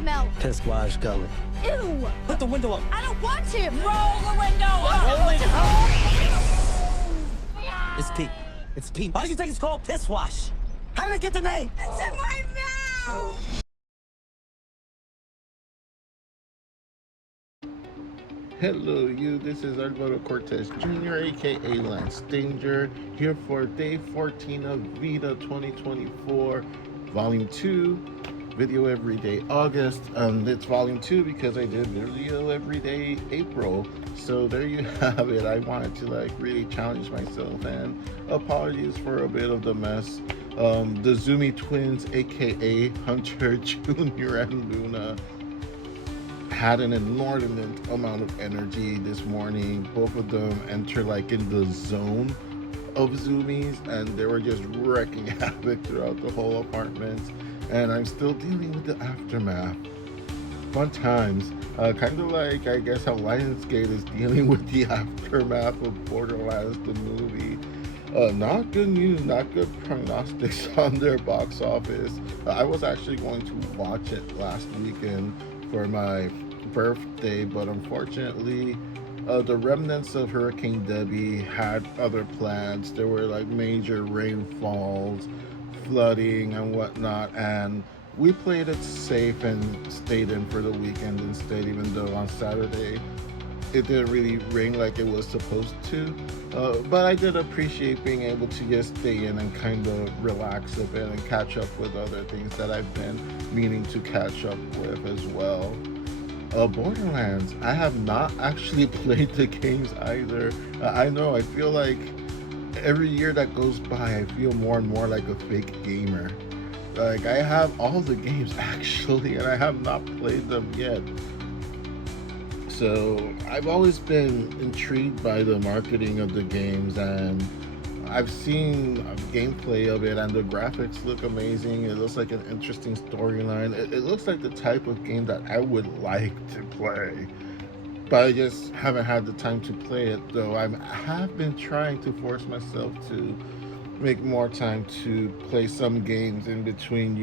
smell. Piss wash coming. Ew! Put the window up. I don't want to! Roll the window up! Roll it up! It's Pete. It's Pete. Why do you think it's called piss wash? How did it get the name? It's in my mouth! Hello you, this is Alvaro Cortez Jr. aka Lance Danger, here for day 14 of VEDA 2024 Volume 2, video every day August. It's Volume 2 because I did video every day April, so there you have it. I wanted to really challenge myself, and apologies for a bit of the mess. The Zoomy twins aka Hunter Jr. and Luna had an inordinate amount of energy this morning. Both of them enter in the zone of zoomies, and they were just wrecking havoc throughout the whole apartment, and I'm still dealing with the aftermath. Fun times. Kind of like, I guess, how Lionsgate is dealing with the aftermath of Borderlands The Movie. Not good news, not good prognostics on their box office. I was actually going to watch it last weekend for my birthday, but unfortunately the remnants of Hurricane Debbie had other plans. There were major rainfalls, flooding and whatnot, and we played it safe and stayed in for the weekend instead, even though on Saturday it didn't really rain like it was supposed to. But I did appreciate being able to just stay in and kind of relax a bit and catch up with other things that I've been meaning to catch up with as well. Borderlands, I have not actually played the games either. I know, I feel like every year that goes by, I feel more and more like a fake gamer. I have all the games actually, and I have not played them yet. So I've always been intrigued by the marketing of the games, and I've seen gameplay of it, and the graphics look amazing. It looks like an interesting storyline. It looks like the type of game that I would like to play, but I just haven't had the time to play it, though I have been trying to force myself to make more time to play some games in between,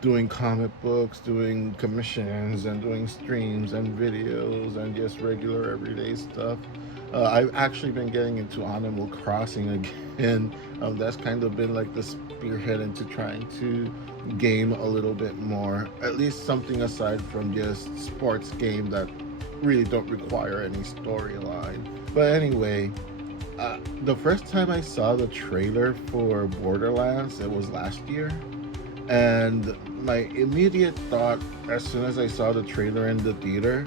doing comic books, doing commissions, and doing streams and videos and just regular everyday stuff. I've actually been getting into Animal Crossing again. That's kind of been the spearhead into trying to game a little bit more, at least something aside from just sports games that really don't require any storyline. But anyway, the first time I saw the trailer for Borderlands, it was last year, and my immediate thought as soon as I saw the trailer in the theater,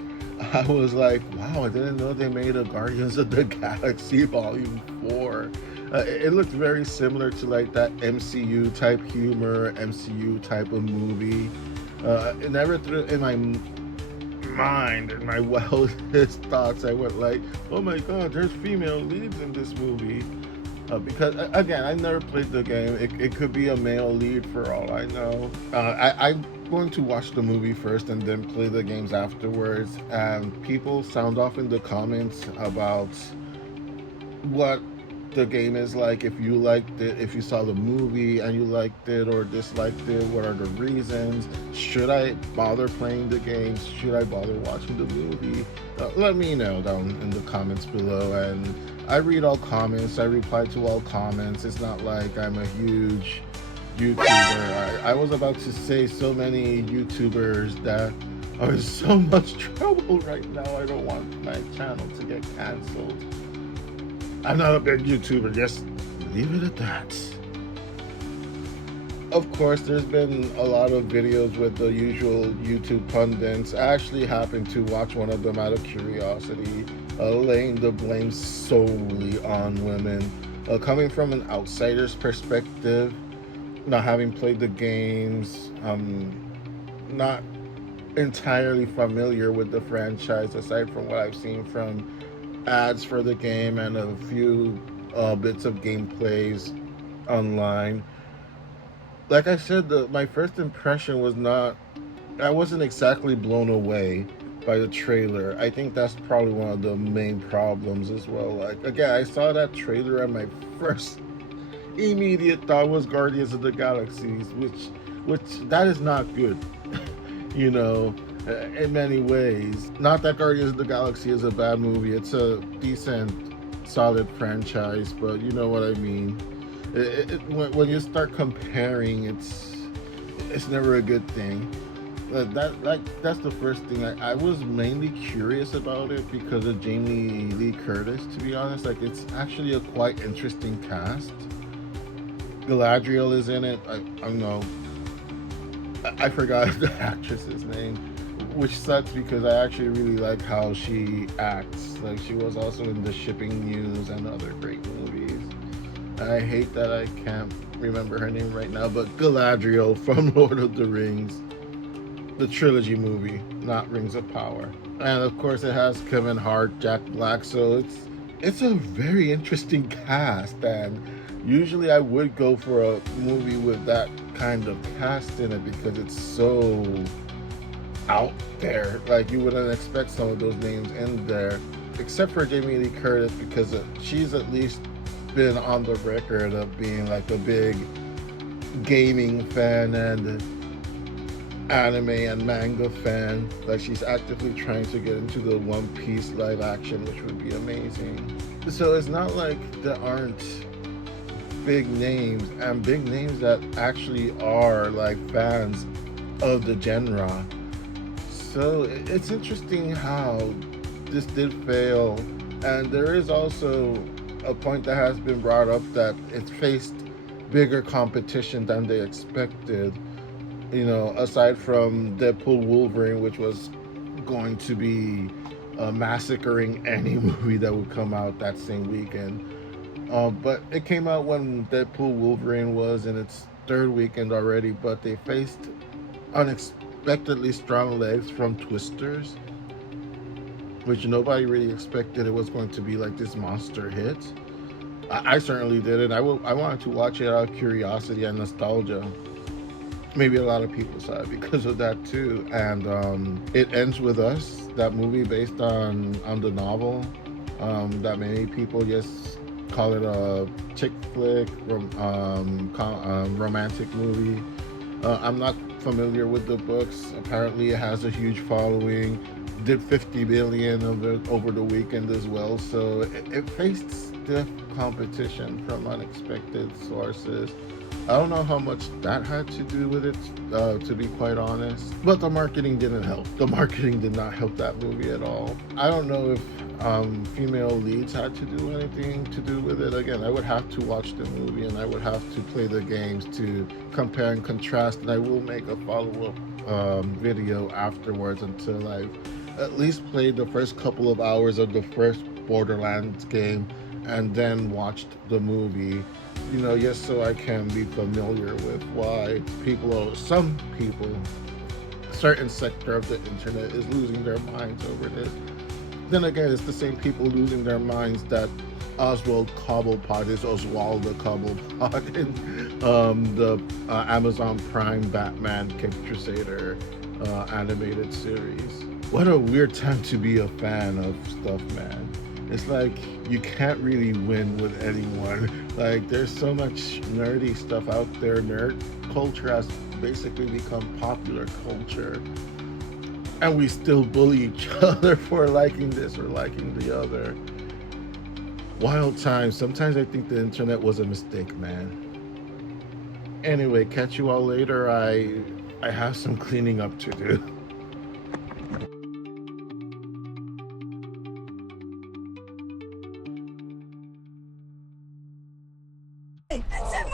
I was like, wow, I didn't know they made a Guardians of the Galaxy Volume 4. It looked very similar to that MCU type humor, MCU type of movie. It never threw in my mind, in my wildest thoughts, I went oh my god, there's female leads in this movie. Because again, I never played the game. It could be a male lead for all I know. I'm going to watch the movie first and then play the games afterwards, and people sound off in the comments about what the game is like. If you liked it, if you saw the movie and you liked it or disliked it, what are the reasons? Should I bother playing the games? Should I bother watching the movie? Let me know down in the comments below, and I read all comments, I reply to all comments. It's not like I'm a huge YouTuber. I was about to say so many YouTubers that are in so much trouble right now. I don't want my channel to get canceled. I'm not a big YouTuber, just leave it at that. Of course, there's been a lot of videos with the usual YouTube pundits. I actually happened to watch one of them out of curiosity, laying the blame solely on women. Coming from an outsider's perspective, not having played the games, not entirely familiar with the franchise aside from what I've seen from ads for the game and a few bits of gameplays online. Like I said, my first impression was I wasn't exactly blown away by the trailer. I think that's probably one of the main problems as well. Again, I saw that trailer and my first immediate thought was Guardians of the Galaxies, which that is not good. you know, in many ways. Not that Guardians of the Galaxy is a bad movie, it's a decent, solid franchise, but you know what I mean. When you start comparing, it's never a good thing. That's the first thing. I was mainly curious about it because of Jamie Lee Curtis. To be honest, like it's actually a quite interesting cast. Galadriel is in it. I know I forgot the actress's name, which sucks because I actually really like how she acts. Like she was also in The Shipping News and other great movies. I hate that I can't remember her name right now, but Galadriel from Lord of the Rings, the trilogy movie, not Rings of Power. And of course it has Kevin Hart, Jack Black, so it's a very interesting cast, and usually I would go for a movie with that kind of cast in it because it's so out there. Like you wouldn't expect some of those names in there, except for Jamie Lee Curtis because she's at least been on the record of being like a big gaming fan and anime and manga fan. Like she's actively trying to get into the One Piece live action, which would be amazing. So it's not like there aren't big names, and big names that actually are like fans of the genre. So it's interesting how this did fail, and there is also a point that has been brought up that it faced bigger competition than they expected. You know, aside from Deadpool Wolverine, which was going to be massacring any movie that would come out that same weekend. But it came out when Deadpool Wolverine was in its third weekend already, but they faced unexpectedly strong legs from Twisters, which nobody really expected it was going to be like this monster hit. I certainly didn't. I wanted to watch it out of curiosity and nostalgia. Maybe a lot of people saw it because of that too. And It Ends With Us, that movie based on the novel, that many people just call it a chick flick, romantic movie. I'm not familiar with the books. Apparently it has a huge following, did 50 billion over the weekend as well, so it faced stiff competition from unexpected sources. I don't know how much that had to do with it, to be quite honest. But the marketing didn't help. The marketing did not help that movie at all. I don't know if female leads had to do anything to do with it. Again, I would have to watch the movie and I would have to play the games to compare and contrast. And I will make a follow-up video afterwards until I've at least played the first couple of hours of the first Borderlands game and then watched the movie. You know, just so I can be familiar with why some people, certain sector of the internet is losing their minds over this. Then again, it's the same people losing their minds that Oswald Cobblepot is Oswaldo Cobblepot in the Amazon Prime Batman Cape Crusader animated series. What a weird time to be a fan of stuff, man. It's like you can't really win with anyone. Like there's so much nerdy stuff out there. Nerd culture has basically become popular culture. And we still bully each other for liking this or liking the other. Wild times. Sometimes I think the internet was a mistake, man. Anyway, catch you all later. I have some cleaning up to do. That's it,